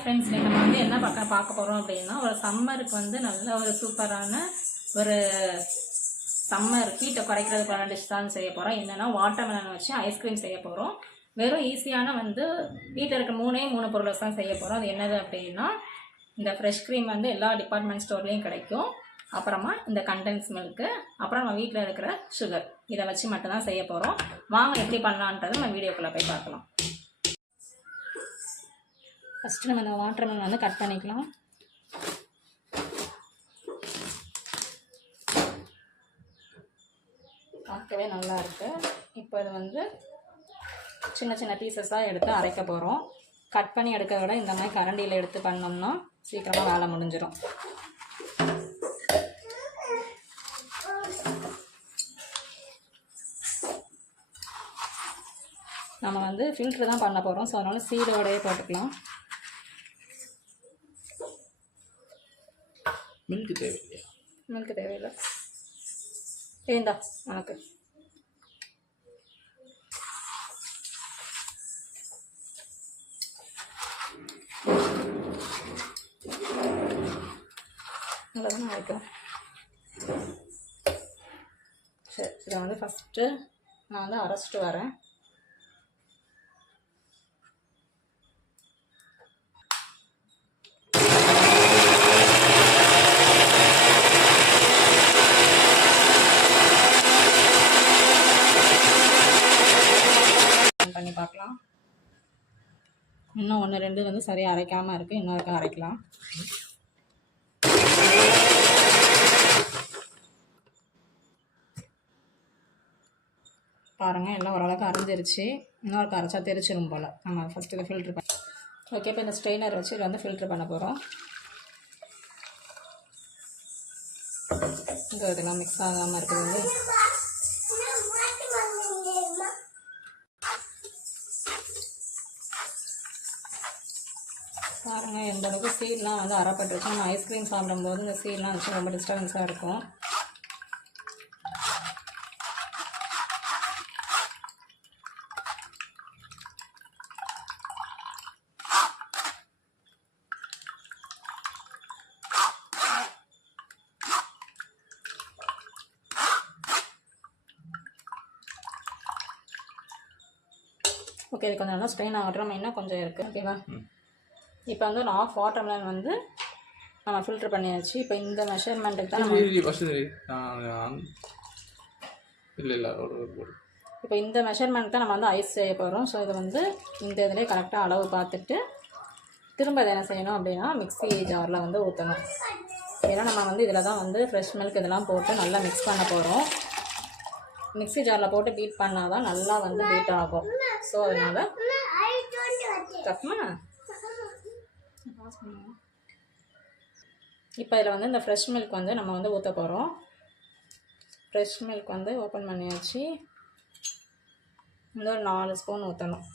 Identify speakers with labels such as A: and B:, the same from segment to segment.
A: Hi friends நம்ம வந்து என்ன பார்க்க பார்க்க போகிறோம் அப்படின்னா ஒரு சம்மருக்கு வந்து நல்ல ஒரு சூப்பரான ஒரு சம்மர் ஹீட்டை குறைக்கிறதுக்கான டிஷ் தான் செய்ய போகிறோம் என்னென்னா வாட்டர்மெலன் வச்சு ஐஸ்கிரீம் செய்ய போகிறோம் வெறும் ஈஸியான வந்து வீட்டில் இருக்க மூணே மூணு பொருளை தான் செய்ய போகிறோம் அது என்னது அப்படின்னா இந்த ஃப்ரெஷ் க்ரீம் வந்து எல்லா டிபார்ட்மெண்ட் ஸ்டோர்லேயும் கிடைக்கும். அப்புறமா இந்த கண்டென்ஸ் மில்க்கு அப்புறம் நம்ம வீட்டில் இருக்கிற சுகர் இதை வச்சு மட்டும்தான் செய்ய போகிறோம் வாங்க எப்படி பண்ணலான்றது நம்ம வீடியோக்குள்ளே போய் பார்க்கலாம். ஃபஸ்ட்டு நம்ம இந்த வாட்டர்மெலன் வந்து கட் பண்ணிக்கலாம். பார்க்கவே நல்லா இருக்குது இப்போ இது வந்து சின்ன சின்ன பீசஸாக எடுத்து அரைக்க போகிறோம் கட் பண்ணி எடுக்கிறத விட இந்த மாதிரி கரண்டியில் எடுத்து பண்ணோம்னா சீக்கிரமாக வேலை முடிஞ்சிடும் நம்ம வந்து ஃபில்ட்ரு தான் பண்ண போகிறோம் ஸோ அதனால் சீடோடையே போட்டுக்கலாம்.
B: மில்க் தேவையில்லையா?
A: மில்க் தேவையில்லை. ஏந்தா உனக்கு? வைக்கிறேன். சரி இதை வந்து ஃபஸ்ட்டு நான் வந்து அரைச்சிட்டு வரேன் பண்ணி பார்க்கலாம் இன்னும் ஒன்று ரெண்டு வந்து சரியாக அரைக்காமல் இருக்குது இன்னொருக்கா அரைக்கலாம். பாருங்கள் எல்லாம் ஓரளவுக்கு அரைஞ்சிருச்சு. இன்னொருக்கா அரைச்சா தெரிச்சிடும் போல். நம்ம ஃபஸ்ட்டு இதை ஃபில்ட்ரு பண்ண ஓகே இப்போ இந்த ஸ்ட்ரெயினர் வச்சு இதை வந்து ஃபில்ட்ரு பண்ண போகிறோம் இந்த இதெல்லாம் மிக்ஸ் ஆகாமல் இருக்குது சீட்லாம் வந்து அறப்பட்டுருச்சு நம்ம ஐஸ்கிரீம் சாப்பிடும்போது இந்த சீட்லாம் வச்சு ரொம்ப டிஸ்டர்பன்ஸாக இருக்கும். ஓகே கொஞ்சம் நல்லா ஸ்ட்ரெயின் ஆகட்டும். நம்ம இன்னும் கொஞ்சம் இருக்குது ஓகேவா இப்போ வந்து ஒரு ஆஃப் வாட்டர் மெலன் வந்து நம்ம ஃபில்டர் பண்ணியாச்சு. இப்போ இந்த மெஷர்மெண்ட்டுக்கு தான் நம்ம
B: இல்லை இல்லை
A: இப்போ இந்த மெஷர்மெண்ட் தான் நம்ம வந்து ஐஸ் செய்ய போகிறோம் ஸோ இது வந்து இந்த இதிலே கரெக்டாக அளவு பார்த்துட்டு திரும்ப இதை என்ன செய்யணும் அப்படின்னா மிக்ஸி ஜாரில் வந்து ஊற்றணும் ஏன்னா நம்ம வந்து இதில் தான் வந்து ஃப்ரெஷ் மில்க் இதெல்லாம் போட்டு நல்லா மிக்ஸ் பண்ண போகிறோம் மிக்ஸி ஜாரில் போட்டு பீட் பண்ணால் தான் நல்லா வந்து பீட் ஆகும். ஸோ அதனால் தப்புமா இப்போ இதில் வந்து இந்த ஃப்ரெஷ் மில்க் வந்து நம்ம வந்து ஊற்ற போகிறோம் ஃப்ரெஷ் மில்க் வந்து ஓப்பன் பண்ணியாச்சு. இந்த ஒரு நாலு ஸ்பூன் ஊற்றணும்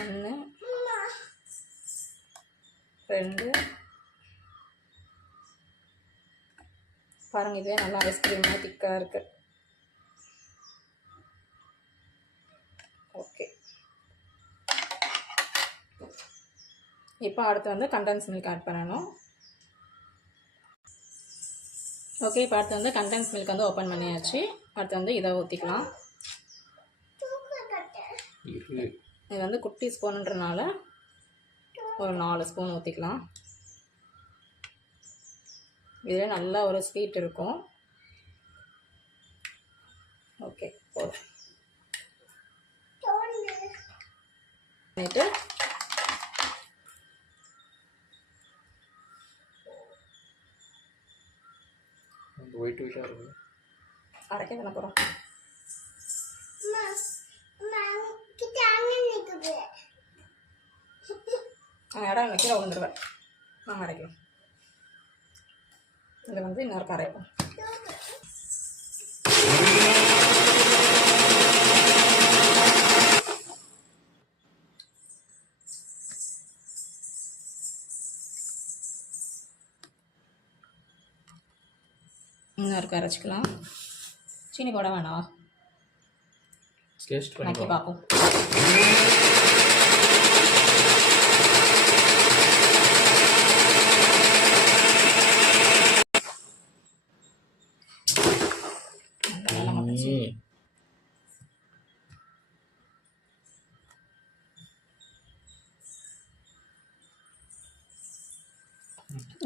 A: ஒன்று ரெண்டு. பாருங்க இதே நல்லா ஐஸ்கிரீமாக திக்காக இருக்குது ஓகே இப்போ அடுத்து வந்து கண்டென்ஸ் மில்க் ஆட் பண்ணணும். ஓகே இப்போ அடுத்து வந்து கண்டென்ஸ் மில்க் வந்து ஓப்பன் பண்ணியாச்சு. அடுத்து வந்து இதை ஊற்றிக்கலாம் இது வந்து குட்டி ஸ்பூனுன்றனால ஒரு நாலு ஸ்பூன் ஊற்றிக்கலாம் இதில் நல்ல ஒரு ஸ்வீட் இருக்கும். ஓகே போதும். பண்ணிட்டு
B: அந்த ஒயிட் ஒயிட்டாக இருக்குது
A: அரைக்க பண்ண போகிறோம் இடம் எனக்கு கீழே விழுந்துருவேன் நாங்கள் அரைக்கலாம் இது வந்து இன்னொரு அரைப்போம் இன்னும் இருக்க அரைச்சிக்கலாம் சீனி போட வேணாம்
B: டேஸ்ட் பண்ணி பார்ப்போம்.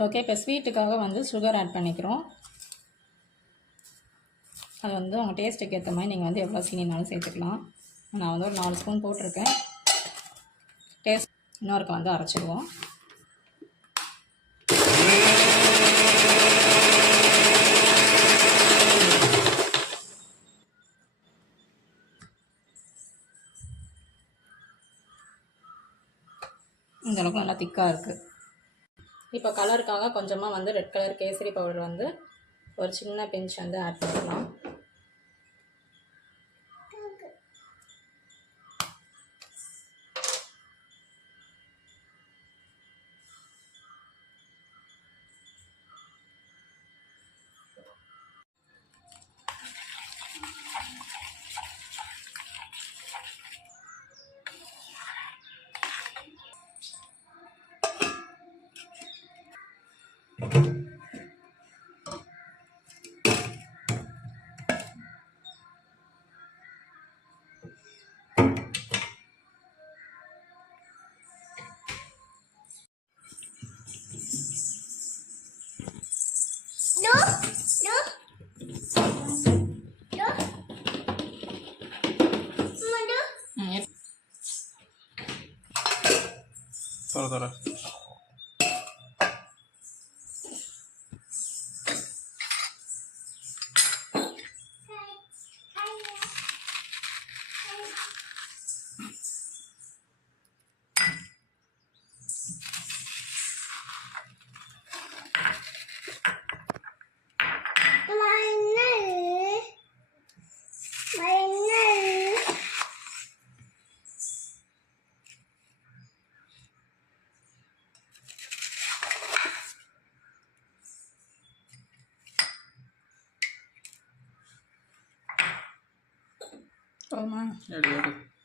A: ஓகே இப்போ ஸ்வீட்டுக்காக வந்து சுகர் ஆட் பண்ணிக்கிறோம். அது வந்து உங்கள் டேஸ்ட்டுக்கு ஏற்ற மாதிரி நீங்கள் வந்து எவ்வளோ சீனினாலும் சேர்த்துக்கலாம். நான் வந்து ஒரு நாலு ஸ்பூன் போட்டிருக்கேன். டேஸ்ட் இன்னொருக்க வந்து அரைச்சிடுவோம். இந்த அளவுக்கு நல்லா திக்காக இருக்குது இப்போ கலருக்காக கொஞ்சமாக வந்து ரெட் கலர் கேசரி பவுடர் வந்து ஒரு சின்ன பிஞ்ச் வந்து ஆட் பண்ணிக்கலாம்.
B: ধরো
A: ধরো
B: kalma. Öyle öyle.